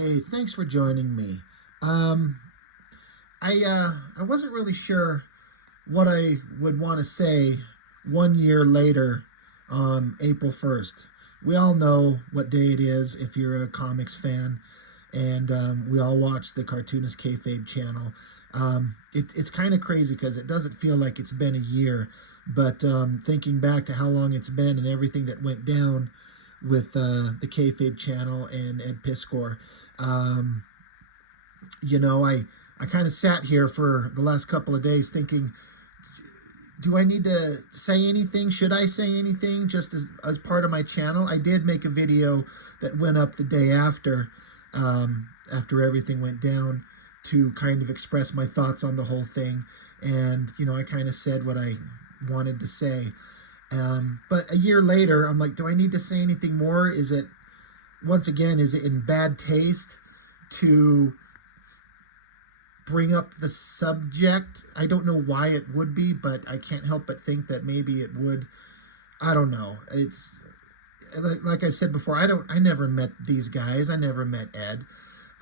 Hey, thanks for joining me. Um, I wasn't really sure what I would want to say 1 year later on April 1st. We all know what day it is if you're a comics fan, and we all watch the Cartoonist Kayfabe channel. It's kind of crazy because it doesn't feel like it's been a year, but thinking back to how long it's been and everything that went down with the Kayfabe channel and Ed Piscor, um, I kind of sat here for the last couple of days thinking, do I need to say anything? Should I say anything just as part of my channel? I did make a video that went up the day after everything went down, to kind of express my thoughts on the whole thing. And, I kind of said what I wanted to say. But a year later, I'm like, do I need to say anything more? Once again, is it in bad taste to bring up the subject? I don't know why it would be, but I can't help but think that maybe it would. I don't know. It's like I've said before, I never met these guys. I never met Ed.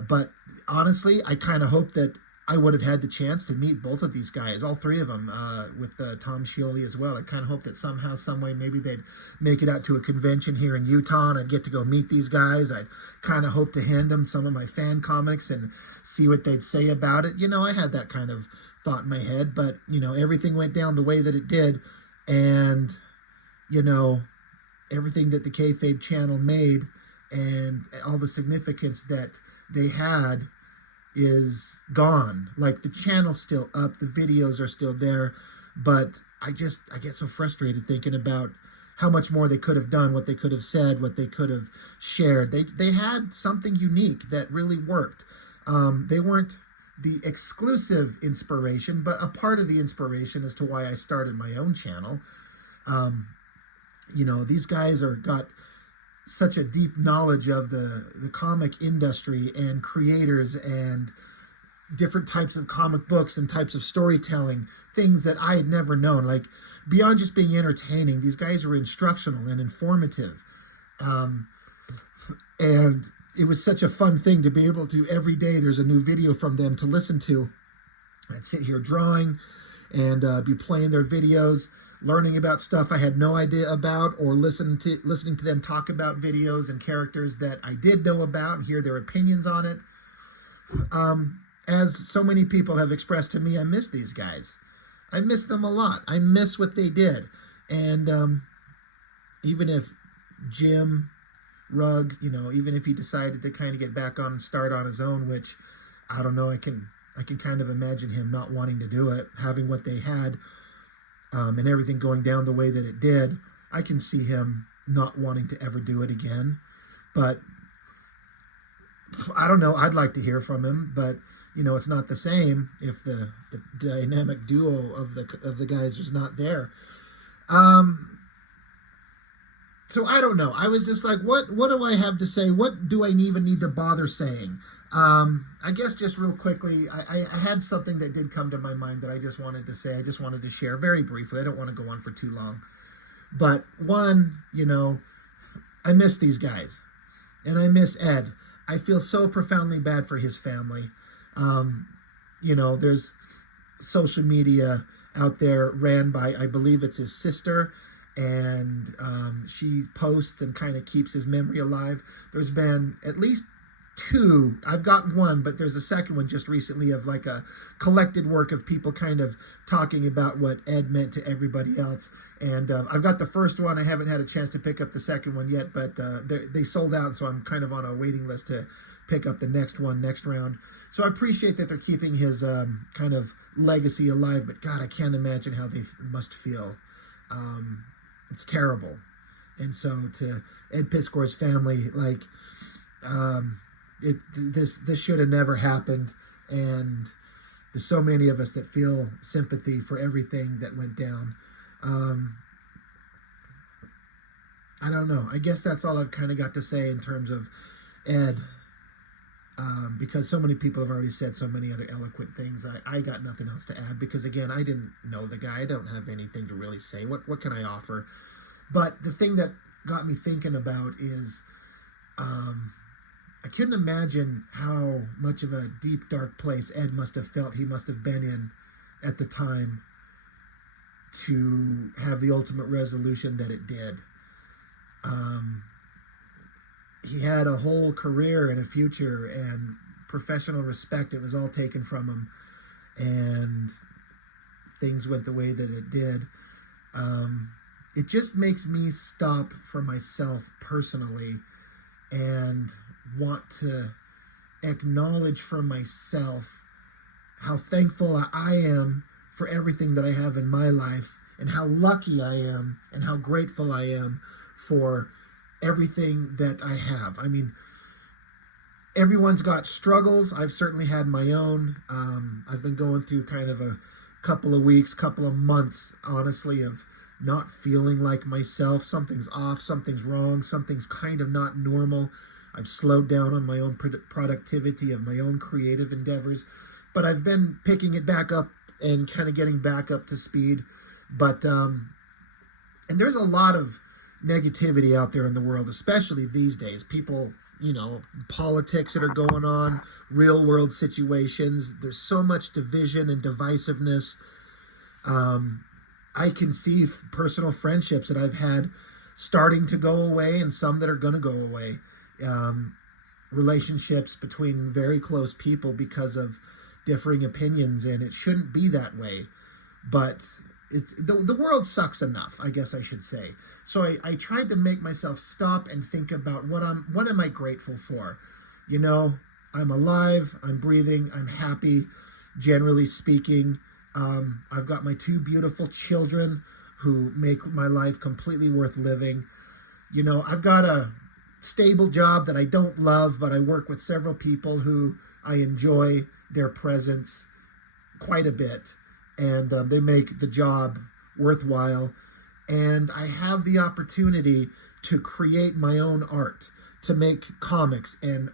But honestly, I kind of hope that I would have had the chance to meet both of these guys, all three of them, with Tom Scioli as well. I kind of hope that somehow, some way, maybe they'd make it out to a convention here in Utah, and I'd get to go meet these guys. I'd kind of hope to hand them some of my fan comics and see what they'd say about it. I had that kind of thought in my head, but, everything went down the way that it did, and, everything that the Kayfabe channel made and all the significance that they had is gone. Like, the channel's still up, the videos are still there, but I get so frustrated thinking about how much more they could have done, what they could have said, what they could have shared. They had something unique that really worked. They weren't the exclusive inspiration, but a part of the inspiration as to why I started my own channel. These guys got such a deep knowledge of the comic industry and creators and different types of comic books and types of storytelling, things that I had never known. Like, beyond just being entertaining, these guys are instructional and informative. And it was such a fun thing to be able to, every day there's a new video from them to listen to. I'd sit here drawing and be playing their videos, learning about stuff I had no idea about, or listening to them talk about videos and characters that I did know about and hear their opinions on it. As so many people have expressed to me, I miss these guys. I miss them a lot. I miss what they did. And even if Jim Rugg, even if he decided to kind of get back on and start on his own, which I don't know, I can kind of imagine him not wanting to do it, having what they had, and everything going down the way that it did. I can see him not wanting to ever do it again. But I don't know. I'd like to hear from him, but it's not the same if the dynamic duo of the guys is not there. So I don't know. I was just like, what do I have to say? What do I even need to bother saying? I guess just real quickly, I had something that did come to my mind that I just wanted to say. I just wanted to share very briefly. I don't want to go on for too long. But one, I miss these guys. And I miss Ed. I feel so profoundly bad for his family. There's social media out there ran by, I believe it's his sister, and she posts and kind of keeps his memory alive. There's been at least two. I've got one, but there's a second one just recently of like a collected work of people kind of talking about what Ed meant to everybody else. And I've got the first one. I haven't had a chance to pick up the second one yet, but they sold out, so I'm kind of on a waiting list to pick up the next one, next round. So I appreciate that they're keeping his kind of legacy alive, but God, I can't imagine how they must feel. It's terrible. And so to Ed Piscor's family, like, this should have never happened. And there's so many of us that feel sympathy for everything that went down. I don't know. I guess that's all I've kind of got to say in terms of Ed. Because so many people have already said so many other eloquent things. I got nothing else to add because, again, I didn't know the guy. I don't have anything to really say. What can I offer? But the thing that got me thinking about is I couldn't imagine how much of a deep, dark place Ed must have felt he must have been in at the time to have the ultimate resolution that it did. Um, he had a whole career and a future and professional respect. It was all taken from him, and things went the way that it did. Um, it just makes me stop for myself personally and want to acknowledge for myself how thankful I am for everything that I have in my life, and how lucky I am and how grateful I am for everything that I have. I mean, everyone's got struggles. I've certainly had my own. I've been going through kind of a couple of weeks, couple of months, honestly, of not feeling like myself. Something's off, something's wrong, something's kind of not normal. I've slowed down on my own productivity of my own creative endeavors, but I've been picking it back up and kind of getting back up to speed. But, and there's a lot of negativity out there in the world, especially these days. People, politics that are going on, real world situations. There's so much division and divisiveness. I can see personal friendships that I've had starting to go away and some that are going to go away. Relationships between very close people because of differing opinions, and it shouldn't be that way. But the world sucks enough, I guess I should say. So I tried to make myself stop and think about what am I grateful for? I'm alive, I'm breathing, I'm happy, generally speaking. I've got my 2 beautiful children who make my life completely worth living. I've got a stable job that I don't love, but I work with several people who I enjoy their presence quite a bit, and they make the job worthwhile. And I have the opportunity to create my own art, to make comics and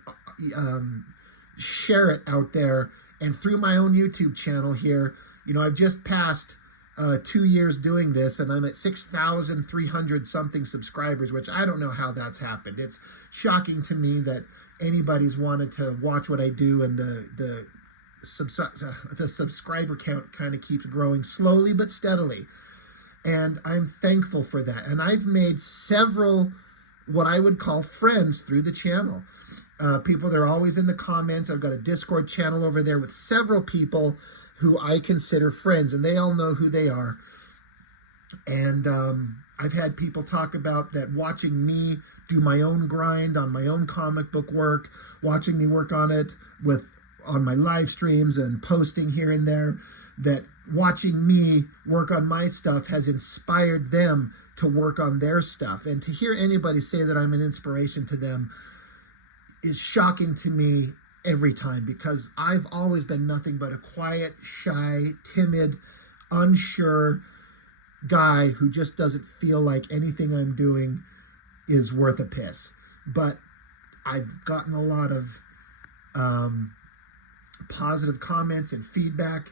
share it out there. And through my own YouTube channel here, I've just passed 2 years doing this, and I'm at 6,300 something subscribers, which I don't know how that's happened. It's shocking to me that anybody's wanted to watch what I do, and the subscriber count kind of keeps growing slowly but steadily. And I'm thankful for that. And I've made several what I would call friends through the channel. People that are always in the comments. I've got a Discord channel over there with several people who I consider friends, and they all know who they are. And I've had people talk about that, watching me do my own grind on my own comic book work, watching me work on it on my live streams and posting here and there, that watching me work on my stuff has inspired them to work on their stuff. And to hear anybody say that I'm an inspiration to them is shocking to me every time, because I've always been nothing but a quiet, shy, timid, unsure guy who just doesn't feel like anything I'm doing is worth a piss. But I've gotten a lot of positive comments and feedback,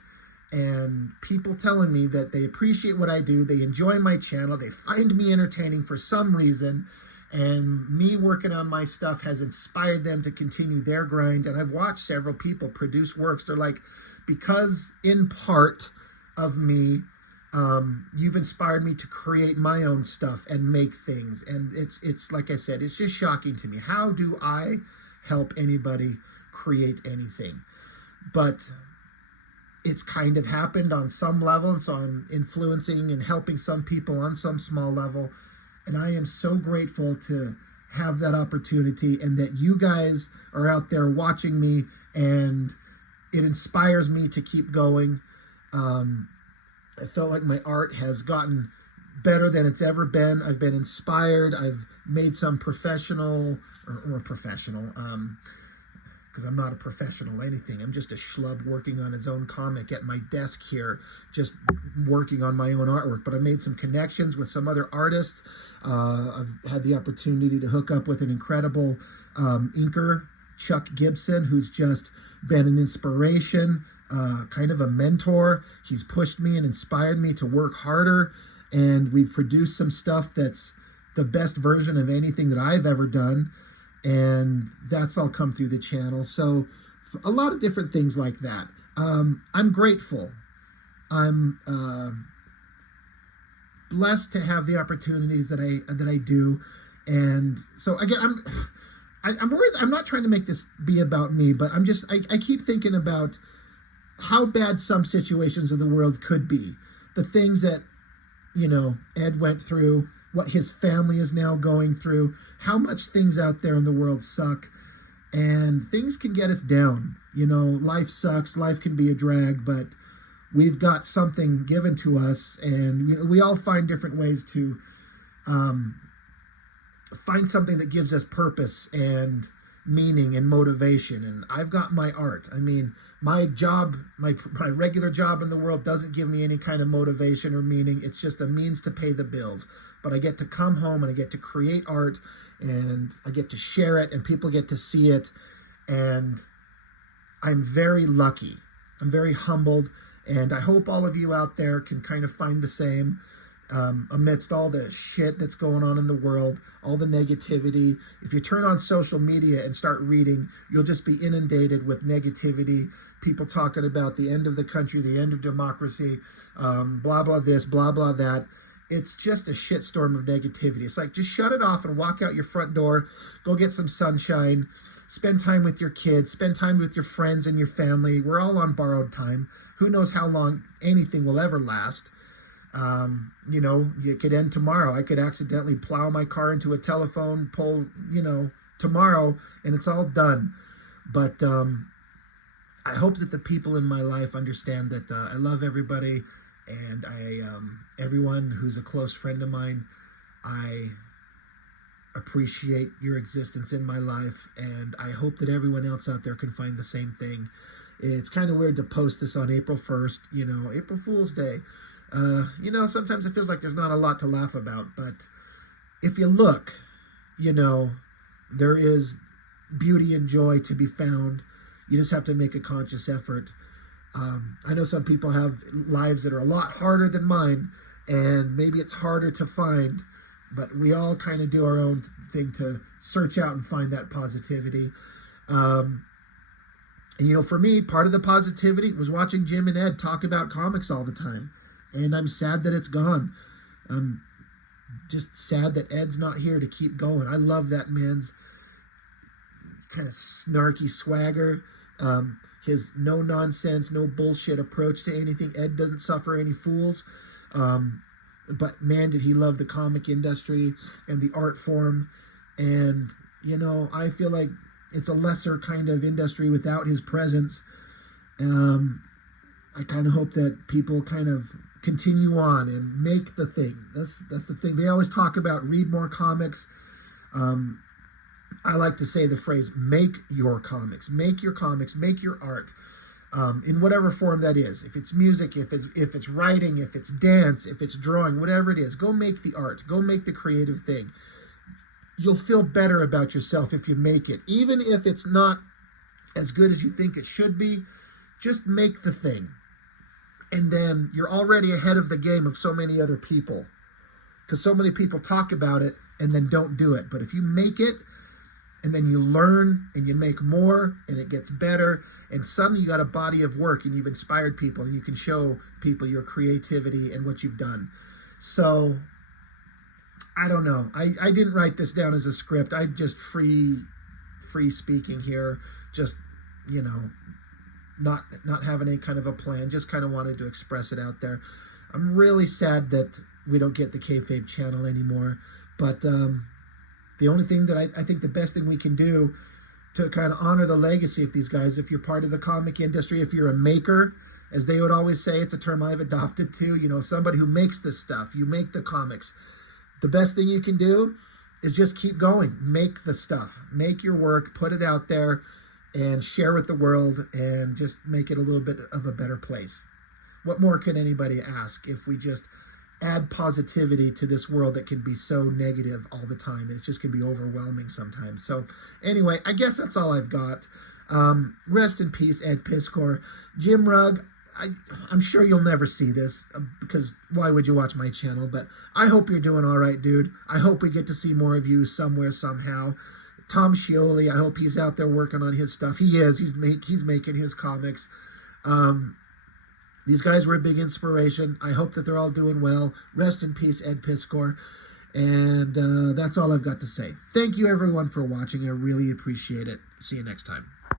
and people telling me that they appreciate what I do, they enjoy my channel, they find me entertaining for some reason, and me working on my stuff has inspired them to continue their grind. And I've watched several people produce works. They're like, because in part of me, you've inspired me to create my own stuff and make things. And it's like I said, it's just shocking to me. How do I help anybody create anything? But it's kind of happened on some level, and so I'm influencing and helping some people on some small level. And I am so grateful to have that opportunity, and that you guys are out there watching me, and it inspires me to keep going. I felt like my art has gotten better than it's ever been. I've been inspired. I've made some professional, because I'm not a professional anything. I'm just a schlub working on his own comic at my desk here, just working on my own artwork. But I made some connections with some other artists. I've had the opportunity to hook up with an incredible inker, Chuck Gibson, who's just been an inspiration, kind of a mentor. He's pushed me and inspired me to work harder, and we've produced some stuff that's the best version of anything that I've ever done. and that's all come through the channel. So a lot of different things like that. I'm grateful. I'm blessed to have the opportunities that I do, and so again, I'm worried. I'm not trying to make this be about me, but I keep thinking about how bad some situations of the world could be. The things that, Ed went through, what his family is now going through, how much things out there in the world suck, and things can get us down. Life sucks, life can be a drag, but we've got something given to us, and we all find different ways to find something that gives us purpose and meaning and motivation. And I've got my art. I mean, my job, my regular job in the world doesn't give me any kind of motivation or meaning. It's just a means to pay the bills. But I get to come home and I get to create art, and I get to share it, and people get to see it. And I'm very lucky. I'm very humbled. And I hope all of you out there can kind of find the same. Amidst all the shit that's going on in the world, all the negativity. If you turn on social media and start reading, you'll just be inundated with negativity. People talking about the end of the country, the end of democracy, blah, blah this, blah, blah that. It's just a shitstorm of negativity. It's like, just shut it off and walk out your front door, go get some sunshine, spend time with your kids, spend time with your friends and your family. We're all on borrowed time. Who knows how long anything will ever last. It could end tomorrow. I could accidentally plow my car into a telephone pole, tomorrow, and it's all done. But I hope that the people in my life understand that I love everybody, and everyone who's a close friend of mine, I appreciate your existence in my life, and I hope that everyone else out there can find the same thing. It's kind of weird to post this on April 1st, April Fool's Day. Sometimes it feels like there's not a lot to laugh about, but if you look, there is beauty and joy to be found. You just have to make a conscious effort. I know some people have lives that are a lot harder than mine, and maybe it's harder to find, but we all kind of do our own thing to search out and find that positivity. For me, part of the positivity was watching Jim and Ed talk about comics all the time. And I'm sad that it's gone. I'm just sad that Ed's not here to keep going. I love that man's kind of snarky swagger, his no-nonsense, no bullshit approach to anything. Ed doesn't suffer any fools. But man, did he love the comic industry and the art form. And, I feel like it's a lesser kind of industry without his presence. I kind of hope that people kind of continue on and make the thing. That's the thing. They always talk about read more comics. I like to say the phrase, make your comics, make your art, in whatever form that is. If it's music, if it's writing, if it's dance, if it's drawing, whatever it is, go make the art, go make the creative thing. You'll feel better about yourself if you make it. Even if it's not as good as you think it should be, just make the thing. And then you're already ahead of the game of so many other people. Because so many people talk about it and then don't do it. But if you make it, and then you learn, and you make more, and it gets better, and suddenly you got a body of work, and you've inspired people, and you can show people your creativity and what you've done. So, I don't know. I didn't write this down as a script. I just free speaking here. Just, not having any kind of a plan, just kind of wanted to express it out there. I'm really sad that we don't get the Kayfabe channel anymore, but the only thing that I think the best thing we can do to kind of honor the legacy of these guys, if you're part of the comic industry, if you're a maker, as they would always say, it's a term I've adopted too, somebody who makes this stuff, you make the comics. The best thing you can do is just keep going, make the stuff, make your work, put it out there, and share with the world, and just make it a little bit of a better place. What more can anybody ask if we just add positivity to this world that can be so negative all the time? It just can be overwhelming sometimes. So anyway, I guess that's all I've got. Rest in peace, Ed Piscor. Jim Rugg, I'm sure you'll never see this, because why would you watch my channel? But I hope you're doing all right, dude. I hope we get to see more of you somewhere, somehow. Tom Scioli, I hope he's out there working on his stuff. He is. He's making his comics. These guys were a big inspiration. I hope that they're all doing well. Rest in peace, Ed Piscor. And that's all I've got to say. Thank you, everyone, for watching. I really appreciate it. See you next time.